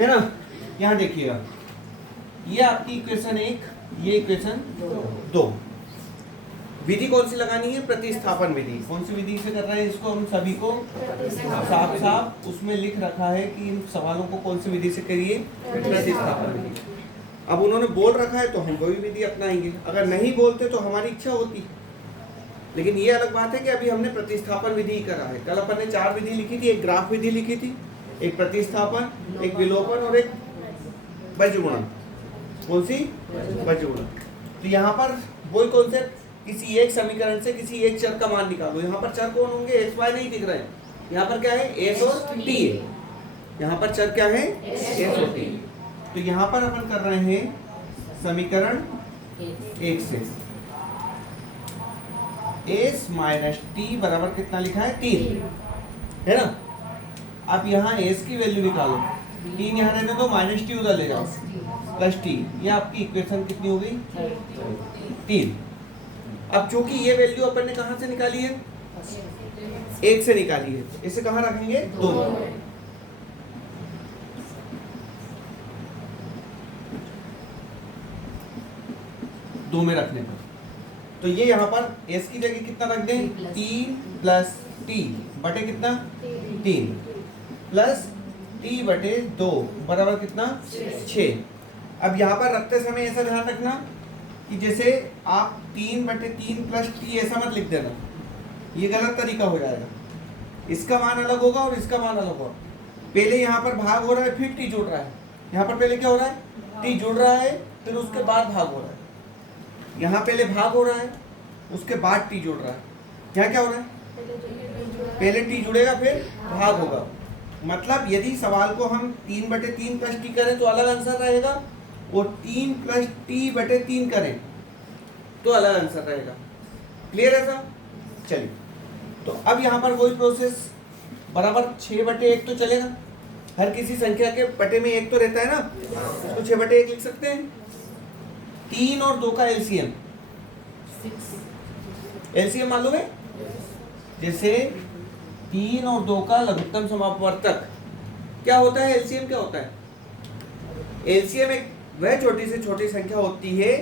है ना। यहाँ देखिएगा, ये आपकी इक्वेशन 1, ये इक्वेशन 2। विधि कौन सी लगानी है? प्रतिस्थापन विधि। कौन सी विधि से कर रहे हैं इसको हम सभी को? साफ साफ उसमें लिख रखा है कि इन सवालों को कौन सी विधि से करिए? प्रतिस्थापन विधि। अब उन्होंने बोल रखा है तो हम वही विधि अपनाएंगे, अगर नहीं बोलते तो हमारी इच्छा होती। लेकिन ये अलग बात है कि अभी हमने प्रतिस्थापन विधि ही करा है। कल अपन ने 4 विधि लिखी थी, एक ग्राफ विधि लिखी थी, एक प्रतिस्थापन, एक विलोपन और एक बीजगुणन। कौन सी? बीजगुणन। तो यहाँ पर वही कॉन्सेप्ट, किसी एक समीकरण से किसी एक चर का मान निकालो। यहाँ पर चर कौन होंगे? एक्स वाई नहीं दिख रहे हैं, यहाँ पर क्या है? एस और टी है। यहाँ पर चर क्या है? एस और टी। तो यहाँ पर अपन कर रहे हैं समीकरण 1 से एस माइनस टी बराबर कितना लिखा है? 3, है ना। अब यहाँ एस की वैल्यू निकालो, 3 यहाँ रहने दो, माइनस टी उधर ले जाओ, प्लस टी। ये आपकी इक्वेशन कितनी हो गई? 3। अब चूंकि ये वैल्यू अपन ने कहाँ से निकाली है? 1 से निकाली है, इसे कहाँ रखेंगे? 2 में। दो में रखने पर तो ये यहाँ पर एस की जगह कितना रख दें? 3 प्लस टी बटे कितना? 3 प्लस टी बटे 2 बराबर कितना? 6। अब यहाँ पर रखते समय ऐसा ध्यान रखना कि जैसे आप 3 बटे 3 प्लस टी ऐसा मत लिख देना, ये गलत तरीका हो जाएगा। इसका मान अलग होगा और इसका मान अलग होगा। पहले यहाँ पर भाग हो रहा है, फिर टी जुड़ रहा है। यहाँ पर पहले क्या हो रहा है? टी जुड़ रहा है, फिर उसके बाद भाग हो रहा है। यहाँ पहले भाग हो रहा है, उसके बाद टी जुड़ रहा है। यहाँ क्या हो रहा है? पहले टी जुड़ेगा फिर भाग होगा। मतलब यदि सवाल को हम 3 बटे 3 प्लस टी करें तो अलग आंसर रहेगा, और 3 प्लस टी बटे 3 करें तो अलग आंसर रहेगा। क्लियर है सब? चलिए, तो अब यहाँ पर वही प्रोसेस बराबर 6 बटे 1 तो चलेगा। हर किसी संख्या के बटे में 1 तो रहता है ना, तो 6 बटे 1 लिख सकते हैं। 3 और 2 का एलसीएम, एलसीएम मालूम है? जैसे 3 और 2 का लघुत्तम समापवर्तक क्या होता है? एलसीएम क्या होता है? एलसीएम एक वह छोटी से छोटी संख्या होती है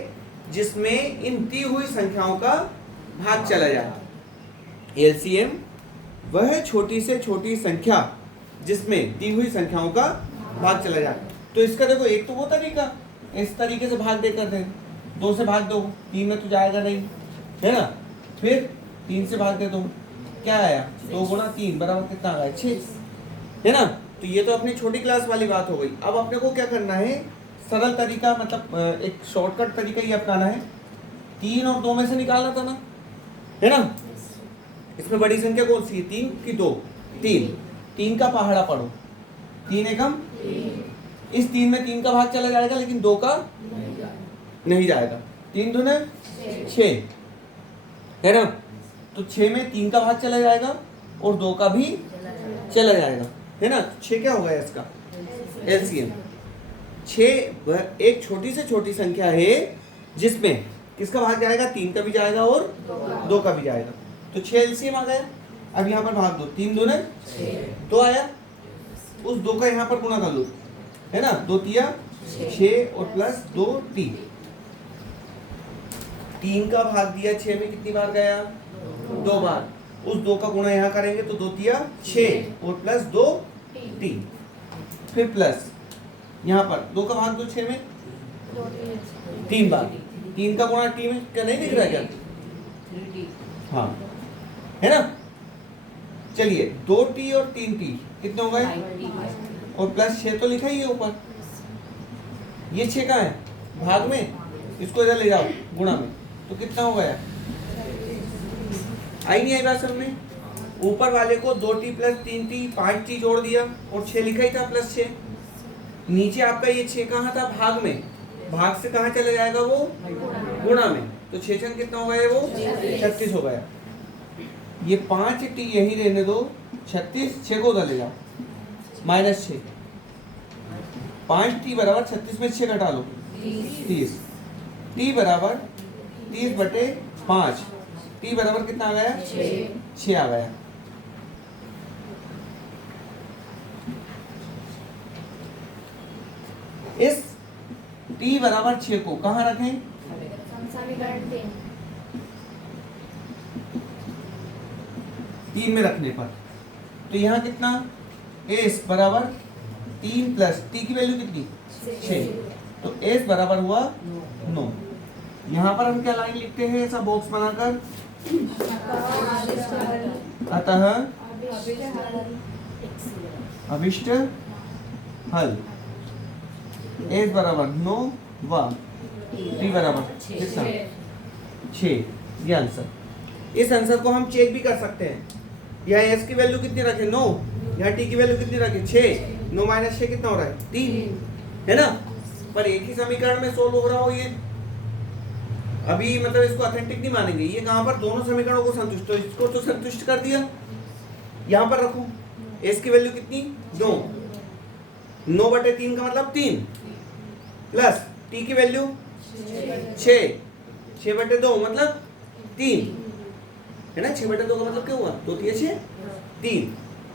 जिसमें इन दी हुई संख्याओं का भाग चला जाए। एलसीएम वह छोटी से छोटी संख्या जिसमें दी हुई संख्याओं का भाग चला जाए। तो इसका देखो, एक तो वो तरीका इस तरीके से भाग देकर दे, 2 से भाग दो, 3 में तो जाएगा नहीं, है ना। फिर 3 से भाग दे दो, क्या आया? 2 गुणा 3 बराबर कितना आ गया? 6, है ना। तो ये तो अपनी छोटी क्लास वाली बात हो गई। अब अपने को क्या करना है? सरल तरीका, मतलब एक शॉर्टकट तरीका ही अपनाना है। 3 और 2 में से निकालना था ना, है ना। इसमें बड़ी संख्या कौन सी है? 3 की 2? 3 का पहाड़ा पढ़ो, 3 एकम। इस 3 में 3 का भाग चला जाएगा, लेकिन 2 का नहीं जाएगा। 3 दूने 6, है ना। तो 6 में 3 का भाग चला जाएगा और 2 का भी चला जाएगा, है ना। 6 क्या होगा इसका? एलसीएम। 6 एक छोटी से छोटी संख्या है जिसमें किसका भाग जाएगा? 3 का भी जाएगा और 2 का भी जाएगा। तो 6 एलसीएम आ गया। अब यहाँ पर भाग दो, 3 दूने 2 आया, उस 2 का यहाँ पर गुणा कर लो, है ना। 2 तिया 6 और प्लस 2 टी। 3 का भाग दिया 6 में कितनी बार गया? 2 बार। उस 2 का गुणा यहाँ करेंगे तो 2 तिया 6 और प्लस 2 टी। फिर प्लस यहाँ पर 2 का भाग दो 6 में 3 बार। 3 का गुणा टी में क्या नहीं दिख रहा क्या? हाँ, है ना। चलिए, 2 टी और 3 टी कितने हो गए? और प्लस 6 तो लिखा ही है ऊपर। ये 6 कहाँ है? भाग में, इसको इधर ले जाओ गुणा में, तो कितना हो गया? आई नहीं आई बात समझ में? ऊपर वाले को 2t प्लस 3t 5t जोड़ दिया और 6 लिखा ही था प्लस 6। नीचे आपका ये 6 कहाँ था? भाग में। भाग से कहाँ चला जाएगा वो? गुणा में। तो 6 छन कितना हो गया? वो 36 हो गया। ये 5t यही रहने दो, 36, 6 को उधर ले जाओ, माइनस 6। 5t बराबर 36 में 6 घटा लो, 30। t बराबर 30 बटे 5। t बराबर कितना आ गया? 6 आ गया। इस t बराबर 6 को कहाँ रखें? समीकरण 3 में रखने पर। तो यहाँ कितना s बराबर 3 प्लस t की वैल्यू कितनी 6, तो s बराबर हुआ 9। यहाँ पर हम क्या लाइन लिखते हैं ऐसा बॉक्स बनाकर? अतः अभिष्ट हल s बराबर 9 व t बराबर कितना 6। ये आंसर। इस आंसर को हम चेक भी कर सकते हैं। यहाँ s की वैल्यू कितनी रखे 9, यहाँ t की वैल्यू कितनी रखे 6। 9 माइनस 6 कितना हो रहा है 3, है ना? पर एक ही समीकरण में सोल्व हो रहा हो ये अभी मतलब इसको ऑथेंटिक नहीं मानेंगे। ये कहाँ पर दोनों समीकरणों को संतुष्ट, तो इसको तो संतुष्ट कर दिया। यहाँ पर रखूं s की वैल्यू कितनी 9, 9/3 का मतलब 3 प्लस t की वैल्यू 6, 6/2 मतलब 3, है ना? 6/2 का मतलब क्या हुआ 2 3 6 3।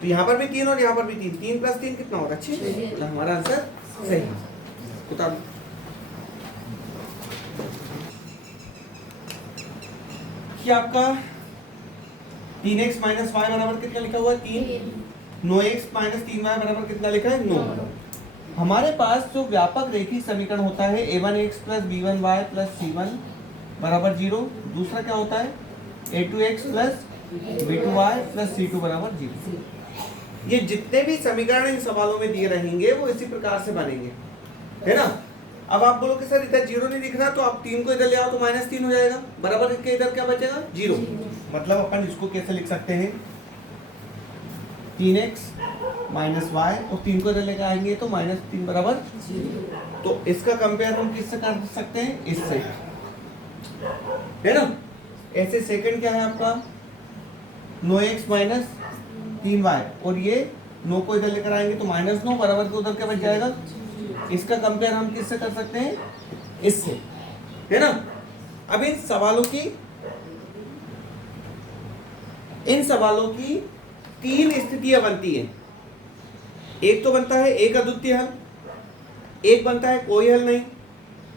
तो यहाँ पर भी 3 और यहाँ पर भी 3, 3 + 3 कितना होगा 6। मतलब हमारा आंसर सही है। बता दो कि आपका 3x - y बराबर कितना लिखा हुआ है 3, 9x - 3y बराबर कितना लिखा है 9। हमारे पास जो व्यापक रेखीय समीकरण होता है a1x + b1y + c1 बराबर 0। दूसरा क्या होता है a2x + b2y + c2 बराबर 0। ये जितने भी समीकरण इन सवालों में दिए रहेंगे वो इसी प्रकार से बनेंगे, है ना? अब आप बोलो कि सर इधर 0 नहीं दिख रहा, तो आप 3 को इधर ले आओ तो -3 हो जाएगा, बराबर के इधर क्या बचेगा 0। मतलब अपन इसको कैसे लिख सकते हैं 3x - y और 3 को इधर लेकर आएंगे तो -3 बराबर 0। तो इसका कंपेयर हम किससे कर सकते हैं इससे, है ना? ऐसे सेकंड क्या है आपका 9x - 3y और ये 9 को इधर लेकर आएंगे तो -9 बराबर के उधर क्या बच जाएगा। इसका कंपेयर हम किससे कर सकते हैं इससे, है ना? अब इन सवालों की 3 स्थितियां बनती हैं। एक तो बनता है एक अद्वितीय हल, एक बनता है कोई हल नहीं,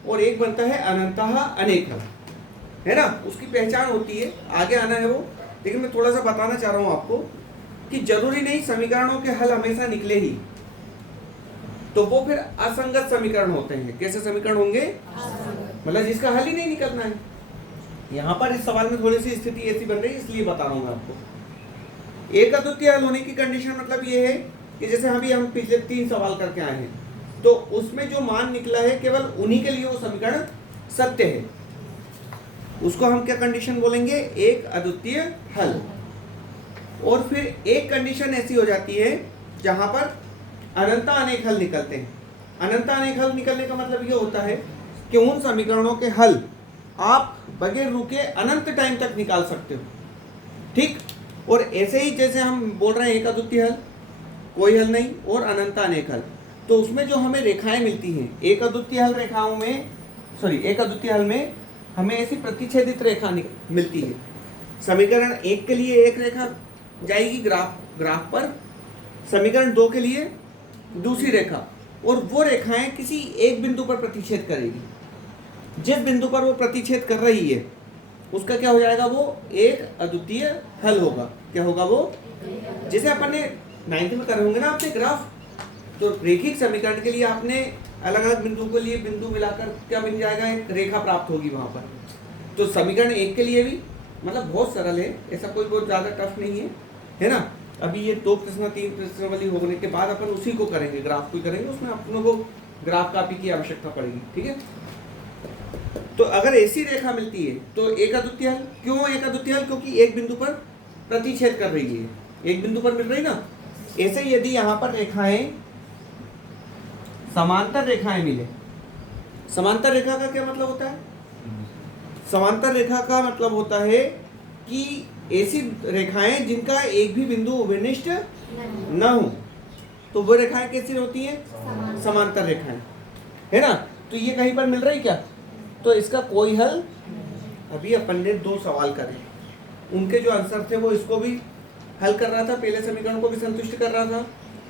और एक बनता है अनंतः अनेक हल, है ना? उसकी पहचान होती है, आगे आना है वो। लेकिन मैं थोड़ा सा बताना चाह रहा हूं आपको कि जरूरी नहीं समीकरणों के हल हमेशा निकले ही, तो वो फिर असंगत समीकरण होते हैं। कैसे समीकरण होंगे? मतलब जिसका हल ही नहीं निकलना है। यहाँ पर इस सवाल में थोड़ी सी स्थिति ऐसी बन रही है, इसलिए बता रहा हूँ मैं आपको। एक अद्वितीय हल होने की कंडीशन मतलब ये है कि जैसे हम पिछले 3 सवाल करके आए हैं, तो उसमें जो मान निकला है केवल उन्हीं के लिए वो समीकरण सत्य है। उसको हम क्या कंडीशन बोलेंगे? एक अद्वितीय हल। और फिर एक कंडीशन ऐसी हो जाती है जहां पर अनंत अनेक हल निकलते हैं। अनंत अनेक हल निकलने का मतलब ये होता है कि उन समीकरणों के हल आप बगैर रुके अनंत टाइम तक निकाल सकते हो, ठीक? और ऐसे ही जैसे हम बोल रहे हैं एक अद्वितीय हल, कोई हल नहीं और अनंत अनेक हल, तो उसमें जो हमें रेखाएं मिलती हैं एक अद्वितीय हल में हमें ऐसी प्रतिच्छेदित रेखा मिलती है। समीकरण 1 के लिए एक रेखा जाएगी ग्राफ पर, समीकरण 2 के लिए दूसरी रेखा, और वो रेखाएं किसी एक बिंदु पर प्रतिच्छेद करेगी। जिस बिंदु पर वो प्रतिच्छेद कर रही है उसका क्या हो जाएगा? वो एक अद्वितीय हल होगा। क्या होगा वो? जैसे अपन ने 9th में करे होंगे ना आपने ग्राफ, तो रेखिक समीकरण के लिए आपने अलग अलग बिंदु के लिए बिंदु मिलाकर क्या बन जाएगा? एक रेखा प्राप्त होगी वहां पर। तो समीकरण 1 के लिए भी मतलब बहुत सरल है, ऐसा कोई बहुत ज्यादा टफ नहीं है ना? अभी ये 2 प्रश्न 3 प्रश्न वाली होने के बाद अपन उसी को करेंगे, ग्राफ को करेंगे, उसमें अपनों को ग्राफ कॉपी की आवश्यकता पड़ेगी, ठीक है? तो अगर ऐसी रेखा मिलती है तो एक अद्वितीय हल। क्यों एक अद्वितीय हल? क्योंकि एक बिंदु पर प्रतिच्छेद कर रही है, एक बिंदु पर मिल रही ना। ऐसे यदि यहाँ पर रेखाएं समांतर रेखाएं मिले, समांतर रेखा का क्या मतलब होता है? समांतर रेखा का मतलब होता है कि ऐसी रेखाएं जिनका एक भी बिंदु विनिष्ट न हो, तो वो रेखाएं कैसी होती हैं? समांतर रेखाएं, है ना? तो ये कहीं पर मिल रही क्या? तो इसका कोई हल। अभी अपन ने 2 सवाल करे, उनके जो आंसर थे वो इसको भी हल कर रहा था, पहले समीकरण को भी संतुष्ट कर रहा था,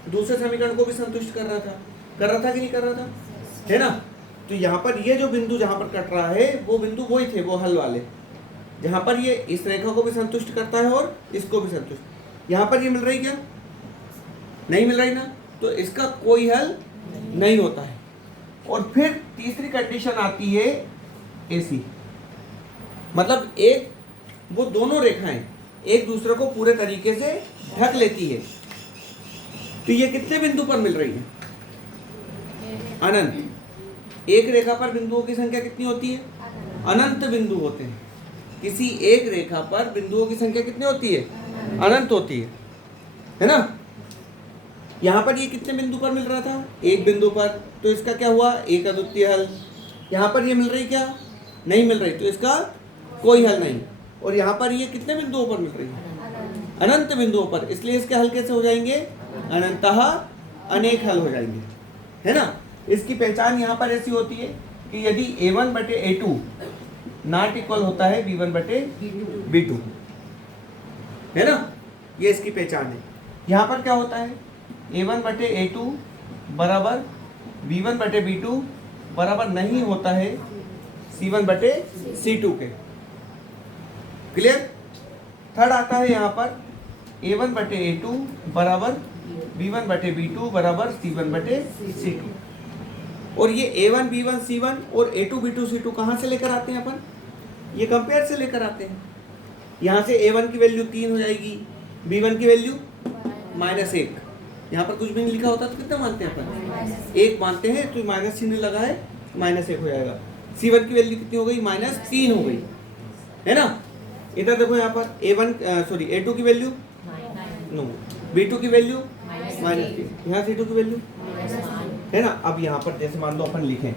दूसरे समीकरण को भी संतुष्ट कर रहा था कि नहीं कर रहा था? है ना। तो यहाँ पर ये जो बिंदु जहाँ पर कट रहा है वो बिंदु वही थे, वो हल वाले, जहाँ पर ये इस रेखा को भी संतुष्ट करता है और इसको भी संतुष्ट। यहाँ पर ये मिल रही क्या? नहीं मिल रही ना, तो इसका कोई हल नहीं होता है। और फिर तीसरी कंडीशन आती है ऐसी, मतलब एक वो दोनों रेखाएं एक दूसरे को पूरे तरीके से ढक लेती है। तो ये कितने बिंदु पर मिल रही है? अनंत। एक रेखा पर बिंदुओं की संख्या कितनी होती है? अनंत बिंदु होते हैं। किसी एक रेखा पर बिंदुओं की संख्या कितनी होती है? अनंत होती है ना। यहाँ पर ये कितने बिंदु पर मिल रहा था? एक बिंदु पर, तो इसका क्या हुआ? एक अद्वितीय हल। यहाँ पर ये मिल रही क्या? नहीं मिल रही, तो इसका कोई हल नहीं। और यहाँ पर ये कितने बिंदुओं पर मिल रही है? अनंत बिंदुओं पर, इसलिए इसके हल कैसे हो जाएंगे? अनंतः अनेक हल हो जाएंगे, है ना। इसकी पहचान यहाँ पर ऐसी होती है कि यदि a1 बटे a2 नॉट इक्वल होता है b1 बटे b2, है ना, ये इसकी पहचान है। यहाँ पर क्या होता है? a1 बटे a2 बराबर b1 बटे b2 बराबर नहीं होता है c1 बटे c2 के। क्लियर? थर्ड आता है यहाँ पर a1 बटे a2 बराबर b1 बटे b2 बराबर c1 बटे c2। और ये a1 b1 c1 और a2 b2 c2 कहाँ से लेकर आते हैं अपन? ये कंपेयर से लेकर आते हैं। यहाँ से a1 की वैल्यू 3 हो जाएगी, b1 की वैल्यू -1। यहाँ पर कुछ भी नहीं लिखा होता तो कितना मानते हैं अपन? 1 मानते हैं, तो माइनस चिन्ह लगा है, -1 हो जाएगा। c1 की वैल्यू कितनी हो गई? -3 हो गई, है ना। इधर देखो यहाँ पर a2 की वैल्यू नो, b2 की वैल्यू -3, यहाँ c2 की वैल्यू, है ना। अब यहाँ पर जैसे मान लो अपन लिखें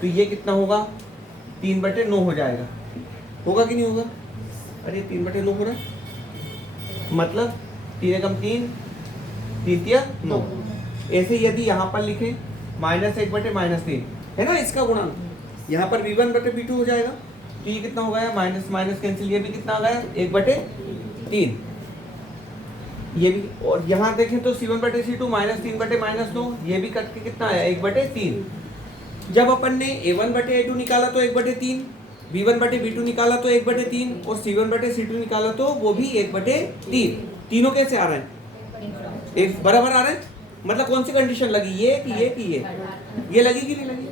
तो ये कितना होगा? 3/9 हो जाएगा। होगा कि नहीं होगा? अरे 3/9 हो रहा है, मतलब 3 एकम 3, 3 तिया 9। ऐसे यदि यहाँ पर लिखें -1 बटे -3, है ना, इसका गुणांक, यहाँ पर b1 बटे b2 हो जाएगा। तो ये कितना हो गया? माइनस माइनस कैंसिल, ये भी कितना आ गया? 1/3। ये भी, और यहाँ देखें तो c1 बटे c2 -3 बटे -2, ये भी कट के कितना आया? 1/3। जब अपन ने a1 बटे a2 निकाला तो 1/3, b1 बटे b2 निकाला तो 1/3 और c1 बटे c2 निकाला तो वो भी 1/3। तीनों कैसे आ रहे हैं? एक बराबर आ रहे हैं। मतलब कौन सी कंडीशन लगी? ये कि ये कि ये लगी कि नहीं लगी?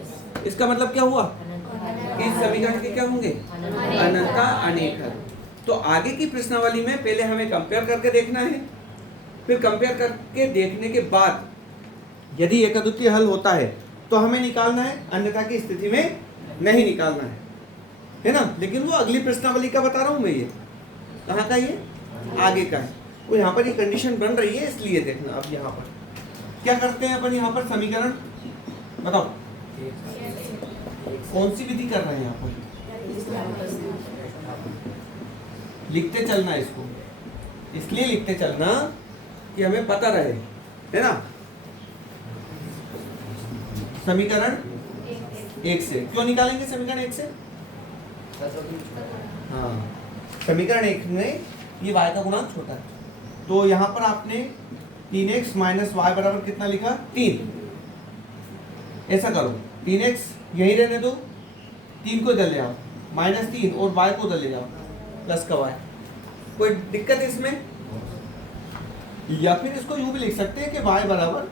इसका मतलब क्या हुआ? इस समीकरण के क्या होंगे? अनंत अनेक हल। तो आगे की प्रश्नावली में पहले हमें कंपेयर करके देखना है, फिर कंपेयर करके देखने के बाद यदि एक अद्वितीय हल होता है तो हमें निकालना है, अन्यथा की स्थिति में नहीं निकालना है ना। लेकिन वो अगली प्रश्नावली का बता रहा हूं मैं, ये कहाँ का? ये आगे का है। वो यहाँ पर ये कंडीशन बन रही है, इसलिए देखना। अब यहाँ पर क्या करते हैं अपन? यहाँ पर समीकरण बताओ, कौन सी विधि कर रहे हैं यहाँ पर? लिखते चलना इसको, इसलिए लिखते चलना कि हमें पता रहे, है ना। समीकरण 1 से क्यों निकालेंगे? समीकरण 1 से, हाँ, समीकरण 1 में ये y का गुणांक छोटा है, तो यहाँ पर आपने 3x माइनस वाई बराबर कितना लिखा? 3। ऐसा करो, 3x यही रहने दो, 3 को इधर ले आओ, -3 और y को उधर ले जाओ, प्लस का y। कोई दिक्कत है इसमें? या फिर इसको यूं भी लिख सकते हैं कि y बराबर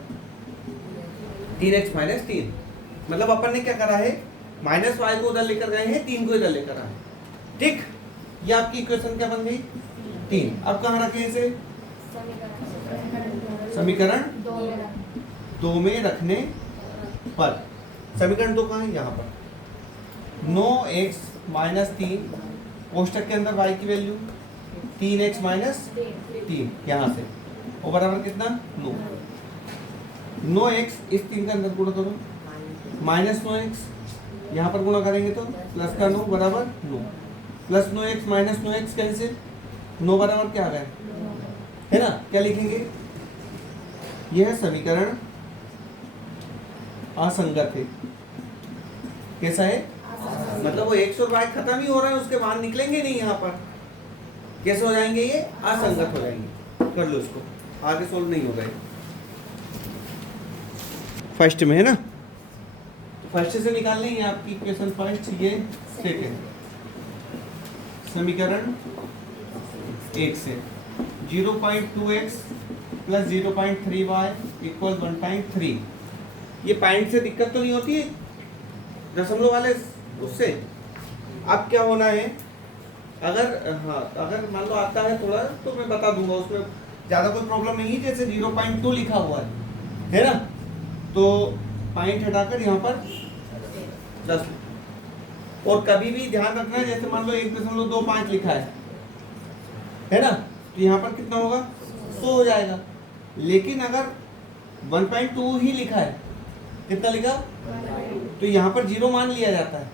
3x माइनस 3। मतलब अपन ने क्या करा है? -y को उधर लेकर गए हैं, 3 को इधर लेकर आए, ठीक। ये आपकी इक्वेशन क्या बन गई? 3। अब कहाँ रखें इसे? समीकरण 2 में रखने पर। समीकरण 2 कहाँ है? यहाँ पर। 9x माइनस 3, कोष्टक के अंदर y की वैल्यू 3x माइनस 3, यहाँ से, और बराबर कितना? 9। 9x इस 3 का अंदर गुणा करो, -9x यहाँ पर गुणा करेंगे तो प्लस का 9 बराबर 9, plus 9x minus 9x cancel, 9 बराबर क्या आ गया? है ना। क्या लिखेंगे? यह समीकरण असंगत है। कैसा है? मतलब वो x और y खत्म ही हो रहा है, उसके मान निकलेंगे नहीं। यहाँ पर कैसे हो जाएंगे? ये असंगत हो जाएंगे। कर लो इसको, आगे सोल्व नहीं होगा। फर्स्ट में है ना, फर्स्ट से निकाल लें, ये आपकी इक्वेशन फर्स्ट, ये सेकंड। समीकरण 1 से 0.2x प्लस 0.3y इक्वल 1.3। ये पॉइंट से दिक्कत तो नहीं होती है दशमलव वाले उससे। अब क्या होना है, अगर मान लो आता है थोड़ा तो मैं बता दूंगा, उसमें ज़्यादा कोई प्रॉब्लम नहीं है। जैसे 0.2 लिखा हुआ है ना, तो पॉइंट हटाकर यहाँ पर 10। और कभी भी ध्यान रखना है, जैसे मान लो 1.25 लिखा है ना, तो यहाँ पर कितना होगा 100 हो जाएगा। लेकिन अगर 1.2 ही लिखा है, कितना लिखा, तो यहाँ पर 0 मान लिया जाता है।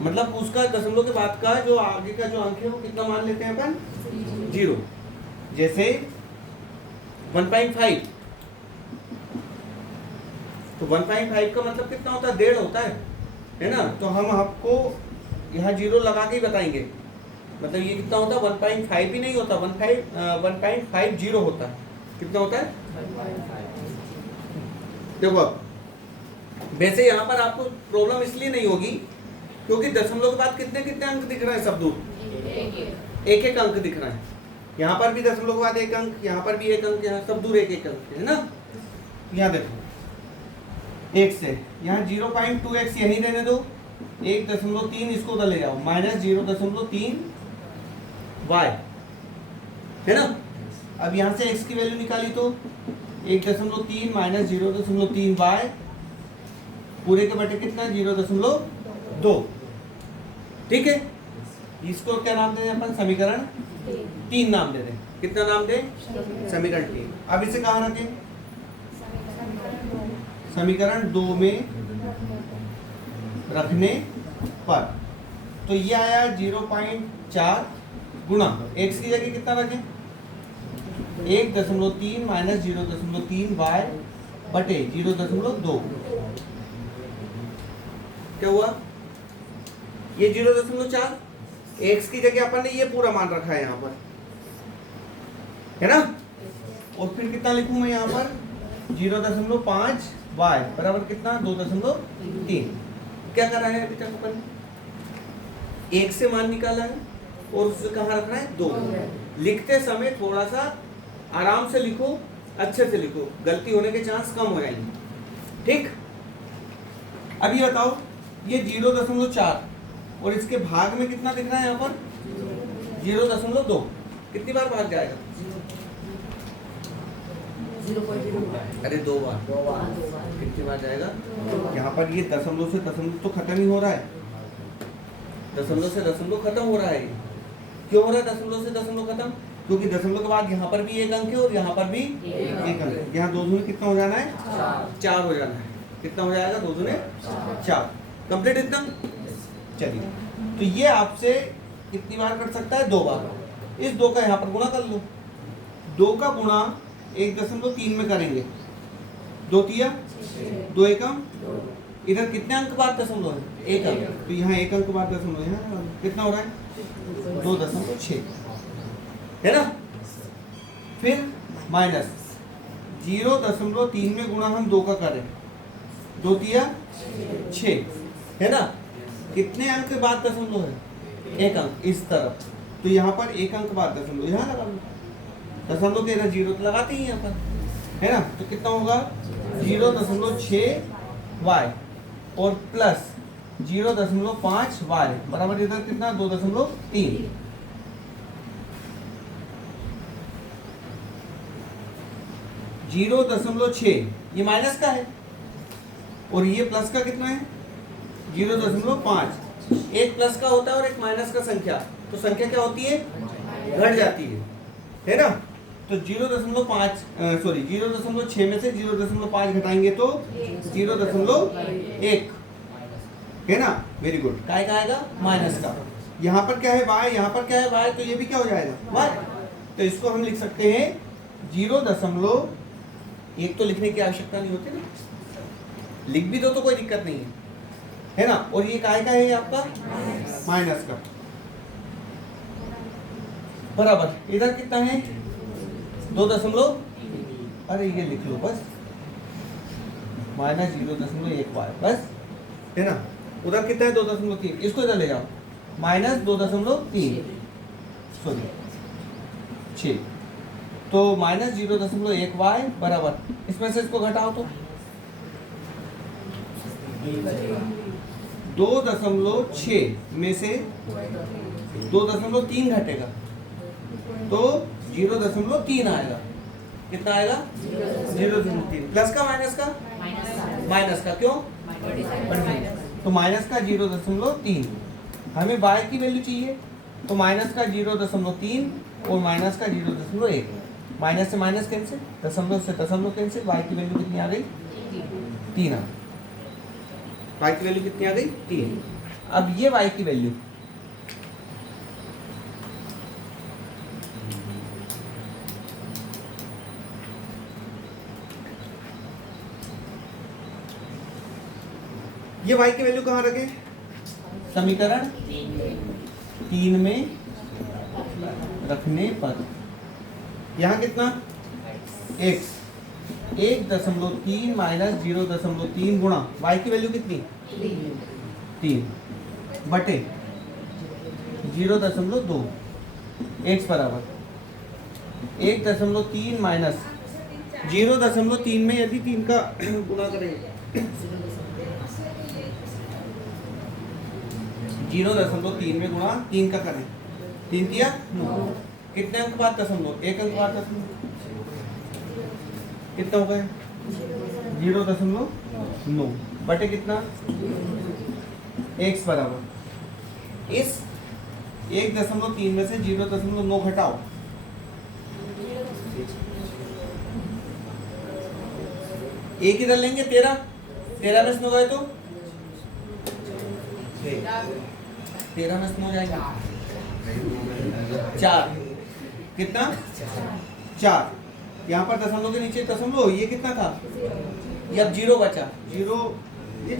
मतलब उसका दशमलव के बाद का जो आगे का जो अंक है वो कितना मान लेते हैं अपन, 0। जैसे 1.5, तो 1.5 का मतलब कितना होता है, 1.5 होता है ना। तो हम आपको यहाँ 0 लगा के ही बताएंगे, मतलब ये कितना होता है, 1.5 भी नहीं होता, 1.50 होता है। कितना होता है, देखो अब वैसे यहाँ पर आपको प्रॉब्लम इसलिए नहीं होगी क्योंकि दशमलव के बाद कितने कितने अंक दिख रहे हैं, सब दूर एक एक अंक दिख रहा है। यहाँ पर भी दशमलव के बाद 1 अंक, यहाँ पर भी 1 अंक, यहाँ सब दूर 1 1 अंक है ना। यहाँ देखो 1 से यहाँ 0.2x यहीं रहने दो, 1.3 इसको उधर ले जाओ, माइनस 0.3 y है ना। अब यहाँ से x की वैल्यू निकाली तो 1.3 माइनस 0.3 y पूरे के बटे कितना, 0.2। ठीक है, इसको क्या नाम दे दें अपन, समीकरण 3 नाम दे दें। कितना नाम दें, समीकरण 3। अब इसे कहाँ रखें, समीकरण 2 में रखने पर, तो ये आया 0.4 गुणा x की जगह कितना रखें, 1.3 माइनस 0.3 y बटे 0.2। क्या हुआ, ये 0.4, x की जगह अपन ने ये पूरा मान रखा है यहाँ पर, है ना। और फिर कितना लिखूं मैं यहाँ पर, 0.5 y बराबर कितना, 2.3। क्या करा है अभी तक अपन, 1 से मान निकाला है और उससे कहाँ रखना है, 2। लिखते समय थोड़ा सा आराम से लिखो, अच्छे से लिखो, गलती होने के चांस कम हो जाएंगे। ठीक, अब ये बताओ, ये 0.4 और इसके भाग में कितना दिख रहा है यहाँ पर, 0.2। कितनी बार भाग जाएगा, 0.2 अरे 2 बार। कितनी बार जाएगा, यहाँ पर ये दशमलव से दशमलव तो खत्म ही हो रहा है, दशमलव से दशमलव खत्म हो रहा है। क्यों हो रहा है दशमलव से दशमलव खत्म, क्योंकि दशमलव के बाद यहाँ पर भी 1 अंक है और यहाँ पर भी 1 अंक है। यहाँ 2 दूनी कितना हो जाना है, 4 हो जाना है। कितना हो जाएगा, 2 दूनी 4, कंप्लीट एकदम। चलिए, तो ये आपसे कितनी बार कर सकता है, 2 बार। इस 2 का यहाँ पर गुणा कर लो, 2 का गुणा 1.3 में करेंगे, 2 तिया 2 एकम, इधर कितने अंक बाद दशमलव है, 1 अंक, तो यहाँ 1 अंक बाद दशमलव है, कितना हो रहा है, 2.6 है ना। फिर माइनस 0.3 में गुणा हम 2 का करें, 2 तिया 6 है ना। कितने अंक के बाद दशमलव है, 1 अंक इस तरफ, तो यहाँ पर 1 अंक बाद दशमलव यहाँ लगा लो, दशमलव के इधर 0 तो लगाते ही यहाँ पर, है ना। तो कितना होगा, 0.6 y और प्लस 0.5 y बराबर इधर कितना, 2.3। 0.6 ये माइनस का है और ये प्लस का कितना है, 0.5। एक प्लस का होता है और एक माइनस का संख्या, तो संख्या क्या होती है, घट जाती है ना। तो 0.6 में से 0.5 घटाएंगे तो 0.1 है ना। वेरी गुड, काय का आएगा, माइनस का। यहाँ पर क्या है y, यहाँ पर क्या है y, तो ये भी क्या हो जाएगा y। तो इसको हम लिख सकते हैं 0.1 तो लिखने की आवश्यकता नहीं होती ना, लिख भी दो तो कोई दिक्कत नहीं है ना। और ये काय का है आपका, माइनस का, बराबर इधर कितना है, 2 दशमलव, अरे ये लिख लो बस, माइनस 0.1 वाई, बस है ना। उधर कितना है 2.3, इसको इधर ले जाओ, माइनस 2.3 सॉरी 6, तो माइनस 0.1 वाई बराबर, इसमें से इसको घटाओ तो 2.6 में से 2.3 घटेगा तो 0.3 आएगा। कितना आएगा 0.3, प्लस का माइनस का, माइनस का क्यों, तो माइनस का 0.3, हमें y की वैल्यू चाहिए, तो माइनस का 0.3 और माइनस का 0.1, माइनस से माइनस कैंसिल, दशमलव से दशमलव कैंसिल, y की वैल्यू कितनी आ गई 3 आ, y की वैल्यू कितनी आ गई 3। अब ये y की वैल्यू ये y की वैल्यू कहाँ रखें, समीकरण 3 में रखने पर यहाँ कितना x 1.3 माइनस 0.3 गुणा y की वैल्यू कितनी 3 बटे 0.2, x बराबर 1.3 माइनस 0.3 में यदि 3 का गुणा करेंगे 0.3 में गुणा 3 का करें, 3 किया 9, कितने अंक बाद दशमलव, 1 अंक बाद दशमलव, कितना हो गया 0.9 बटे कितना x बराबर, इस 1.3 में से 0.9 घटाओ, एक इधर लेंगे 13 में से 9 गए तो 13 में से 9 जाएगा 4, कितना 4, यहाँ पर दशमलव के नीचे दशमलव, ये कितना था, ये अब 0 बचा, 0 ये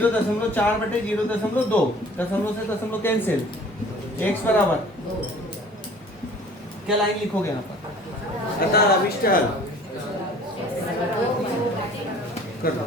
0.4 बटे 0.2, दशमलव से दशमलव कैंसिल, x बराबर क्या लाइन लिखोगे यहाँ पर, अतः अभिष्ट हल कर दो।